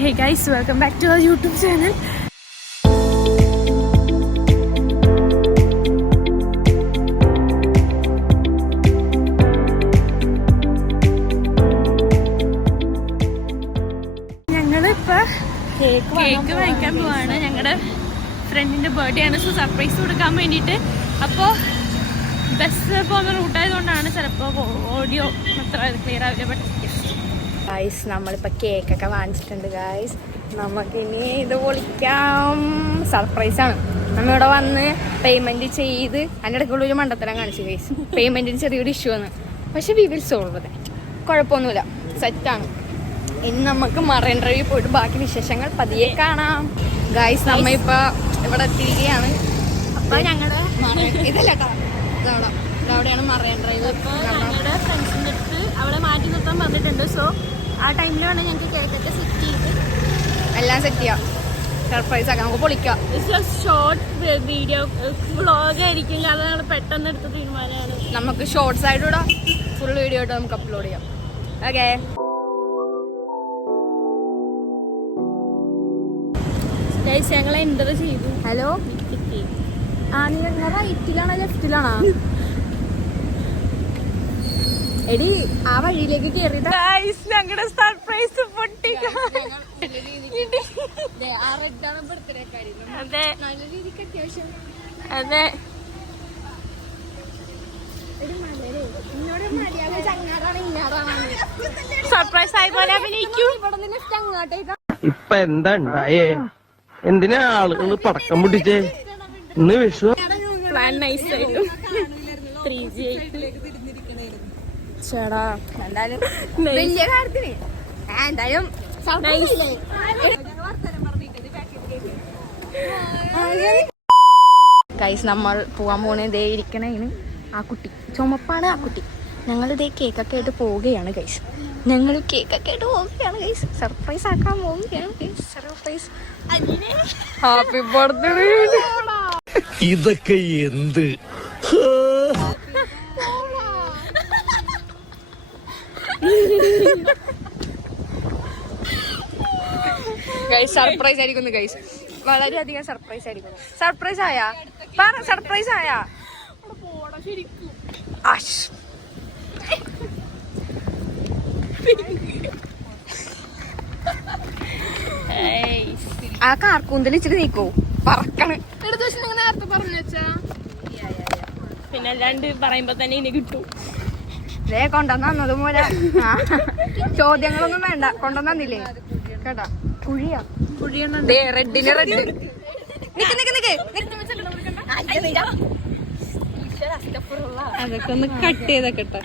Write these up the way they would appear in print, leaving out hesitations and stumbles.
Hey guys, welcome back to our YouTube channel. ഞങ്ങളിപ്പോൾ cake വാങ്ങിക്കാൻ പോവാണ്. ഞങ്ങളുടെ ഫ്രണ്ടിൻ്റെ ബർത്ത്ഡേ ആണ്. സോ സർപ്രൈസ് കൊടുക്കാൻ വേണ്ടിയിട്ട്. അപ്പോൾ ബസ് പോകുന്ന റൂട്ടായതുകൊണ്ടാണ് ചിലപ്പോൾ ഓഡിയോ അത്ര ക്ലിയർ ആവില്ല. ബട്ട് ഗായ്സ് നമ്മളിപ്പോൾ കേക്കൊക്കെ വാങ്ങിച്ചിട്ടുണ്ട് ഗായ്സ്. നമുക്കിനി ഇത് പൊളിക്കാം. സർപ്രൈസാണ്. നമ്മളിവിടെ വന്ന് പേയ്മെൻറ്റ് ചെയ്ത് അതിൻ്റെ ഇടയ്ക്കുള്ളൊരു മണ്ടത്തരം കാണിച്ചു ഗൈസ്. പേയ്മെൻറ്റിന് ചെറിയൊരു ഇഷ്യൂ ആണ്. പക്ഷെ വി വിൽ സോൾവ് ദാറ്റ്. കുഴപ്പമൊന്നുമില്ല, സെറ്റാണ്. ഇനി നമുക്ക് മറൈൻ ഡ്രൈവിൽ പോയിട്ട് ബാക്കി വിശേഷങ്ങൾ പതിയെ കാണാം ഗായ്സ്. നമ്മ ഇപ്പോൾ ഇവിടെ എത്തിയിരിക്കുകയാണ്. അപ്പോൾ ഞങ്ങളുടെ ഇതല്ല കേട്ടോ, ഇതവിടെയാണ് മറൈൻ ഡ്രൈവ്. അപ്പോൾ ഞങ്ങളുടെ ഫ്രണ്ട്സിൻ്റെ അടുത്ത് അവിടെ മാറ്റി നിർത്താൻ പറഞ്ഞിട്ടുണ്ട്. സോ ആ ടൈമിൽ വേണം ഞങ്ങൾക്ക് കേക്കൊക്കെ സെറ്റ് ചെയ്ത് എല്ലാം സെറ്റ് ചെയ്യാം. സർപ്രൈസ് ആക്കാം, നമുക്ക് പൊളിക്കാം. ഷോർട്ട് വീഡിയോ വ്ളോഗ് ആയിരിക്കില്ല, അത് ഞങ്ങൾ പെട്ടെന്ന് എടുത്ത തീരുമാനമാണ്. നമുക്ക് ഷോർട്സ് ആയിട്ടൂടെ ഫുൾ വീഡിയോ ആയിട്ട് നമുക്ക് അപ്ലോഡ് ചെയ്യാം. ഓക്കെ, ഞങ്ങൾ എൻ്റർ ചെയ്തു. ഹലോ, നിങ്ങൾ റൈറ്റിലാണോ ലെഫ്റ്റിലാണോ? എടി ആ വഴിയിലേക്ക് കേറിയിട്ട് ഞങ്ങളുടെ സർപ്രൈസ് പൊട്ടിക്കാം. അതെ അതെ, സർപ്രൈസ് ആയി പോലെ അഭിനയിക്കും. ഇപ്പൊ എന്താ ഉണ്ടായേ? എന്തിനാ ആളുകൾ പടക്കം പൊട്ടിച്ചേ? ഇന്ന് വിഷു. പ്ലാൻ നൈസ് ആയിട്ടും 3G ആയിട്ട് ചേടാ. എന്തായാലും വലിയ കാര്യത്തിന് എന്തായാലും ഗൈസ് നമ്മൾ പോവാൻ പോണേ. ഇതേ ഇരിക്കണേന് ആ കുട്ടി ചുമപ്പാണ്. ആ കുട്ടി ഞങ്ങളിതേ കേക്കൊക്കെ ആയിട്ട് പോവുകയാണ് ഗൈസ്. ഞങ്ങൾ കേക്കൊക്കെ ആയിട്ട് പോവുകയാണ് ഗൈസ്. സർപ്രൈസ് ആക്കാൻ പോവുകയാണ് ഗൈസ്. സർപ്രൈസ്. Happy birthday. ഇതൊക്കെ എന്ത് ഗൈസ് സർപ്രൈസ് ആയിരിക്കുന്നു ഗൈസ്, വളരെയധികം സർപ്രൈസ് ആയിരിക്കുന്നു. സർപ്രൈസ് ആയാ പറ, സർപ്രൈസ് ആയാ? ആ കാർക്കൂന്തൽ ഇച്ചിരി നീക്കൂ, പറക്കണ്. നേരത്തെ പറഞ്ഞു വെച്ചാ പിന്നെ അല്ലാണ്ട് പറയുമ്പോ തന്നെ ഇനി കിട്ടും. ഇതേ കൊണ്ടുവന്നത് പോലെ ചോദ്യങ്ങളൊന്നും വേണ്ട, കൊണ്ടുവന്നില്ലേ കേട്ടാ. കുഴിയാ കുഴിയാണ്. റെഡിന് റെഡ്. അതൊക്കെ ഒന്ന് കട്ട് ചെയ്തൊക്കെ ഇട്ടോ.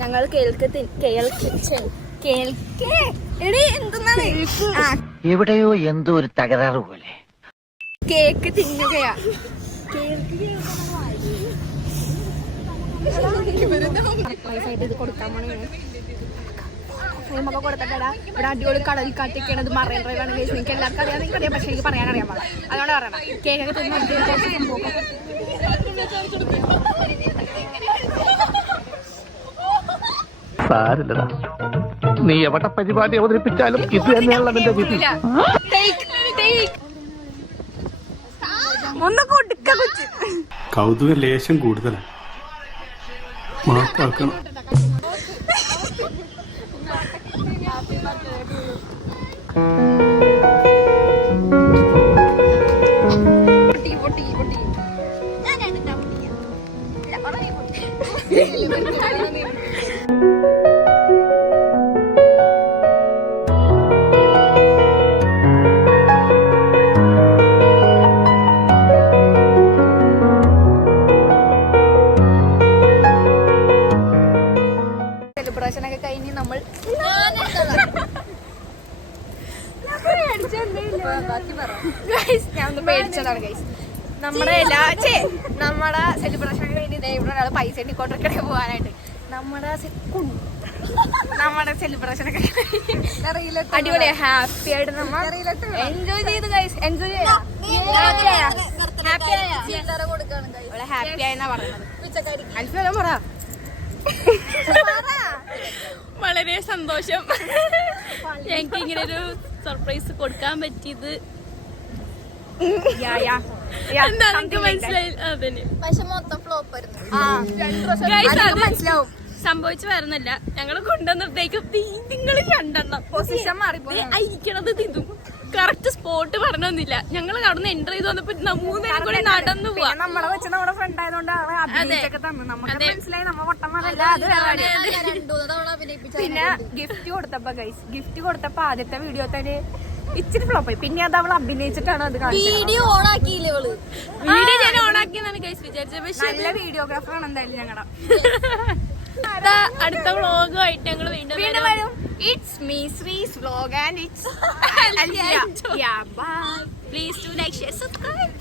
ഞങ്ങൾ എവിടെയോ എന്തോ ഒരു തകരാറ് പോലെ കേക്ക് തിന്നുകയാ. ഇത് കൊടുക്കാൻ നമുക്ക് കൊടുത്തിട്ടാ. ഇവിടെ അടിപൊളി കടൽ കാട്ടിയൊക്കെയാണ്. Marine ഡ്രൈവാണ് guys. നിങ്ങൾക്ക് എല്ലാവർക്കും അറിയാം, നിങ്ങൾക്ക് അറിയാം, പക്ഷെ എനിക്ക് പറയാനറിയാൻ പാടില്ല. അതുകൊണ്ട് പറയണം. കേക്കൊക്കെ തിന്നു സാരില്ലടാ, നീ എവിടെ പരിപാടി അവതരിപ്പിച്ചാലും ഇത് തന്നെയുള്ള നിന്റെ വിധി. കൗതുക ലേശം കൂടുതലാണ്. മാപ്പാക്കണം. സെലിബ്രേഷൻ ഒക്കെ കഴിഞ്ഞ് നമ്മൾ ഞാൻ ഒന്ന് പേടിച്ചതാണ് ഗൈസ്. നമ്മുടെ നമ്മുടെ സെലിബ്രേഷൻ കഴിഞ്ഞ് ഇവിടെ ഒരാൾ പൈസ എണ്ണിക്കൊണ്ടിരിക്കണേ പോകാനായിട്ട് നമ്മുടെ സെലിബ്രേഷൻ ഒക്കെ അടിപൊളിയാ. ഹാപ്പി ആയിട്ട് നമ്മൾ എൻജോയ് ചെയ്ത് ഗൈസ്. എൻജോയ് ഹാപ്പി ആയെന്നാ പറയുന്നത്. അൽഫലം പറ. വളരെ സന്തോഷം ഞങ്ങൾക്ക് ഇങ്ങനെ ഒരു സർപ്രൈസ് കൊടുക്കാൻ പറ്റിയത്. എന്താ എനിക്ക് മനസ്സിലായി. അതന്നെ പക്ഷെ മൊത്തം ഫ്ലോപ്പ് ആയിരുന്നു. മനസ്സിലാവും. സംഭവിച്ചു വരുന്നില്ല. ഞങ്ങള് കൊണ്ടുവന്നപ്പോഴേക്കും നിങ്ങൾ രണ്ടെണ്ണം പൊസിഷൻ മാറിപ്പോയി അയക്കണത് തിന്നും. കറക്റ്റ് സ്പോട്ട് പറഞ്ഞൊന്നുമില്ല. ഞങ്ങള് കടന്ന് എൻ്റർ ചെയ്ത് വന്നപ്പോ മൂന്നേരം കൂടി നടന്നു പോവാ. നമ്മളെ വെച്ച് നമ്മുടെ ഫ്രണ്ട് ആയതുകൊണ്ടാണ് അഭിനയിച്ചൊക്കെ തന്നു. നമുക്ക് മനസ്സിലായി നമ്മ പൊട്ടന്മാരല്ല. അത് പിന്നെ ഗിഫ്റ്റ് കൊടുത്തപ്പോ ഗൈസ്, ഗിഫ്റ്റ് കൊടുത്തപ്പോ ആദ്യത്തെ വീഡിയോ തന്നെ ഇച്ചിരി ഫ്ലോപ്പായി. പിന്നെ അത് അവൾ അഭിനയിച്ചിട്ടാണ് അത് കാണിച്ചത്. വീഡിയോ ഞാൻ ഓണാക്കിയെന്നാണ് ഗൈസ് വിചാരിച്ചത്. പക്ഷെ നല്ല വീഡിയോഗ്രാഫർ ആണ് എന്തായാലും ഞങ്ങളുടെ. അടുത്ത വ്ളോഗുമായിട്ട് ഞങ്ങൾ വീണ്ടും വരും. It's me, Sri's vlog, and it's Alfia. Yeah, bye. Please do like, share, subscribe.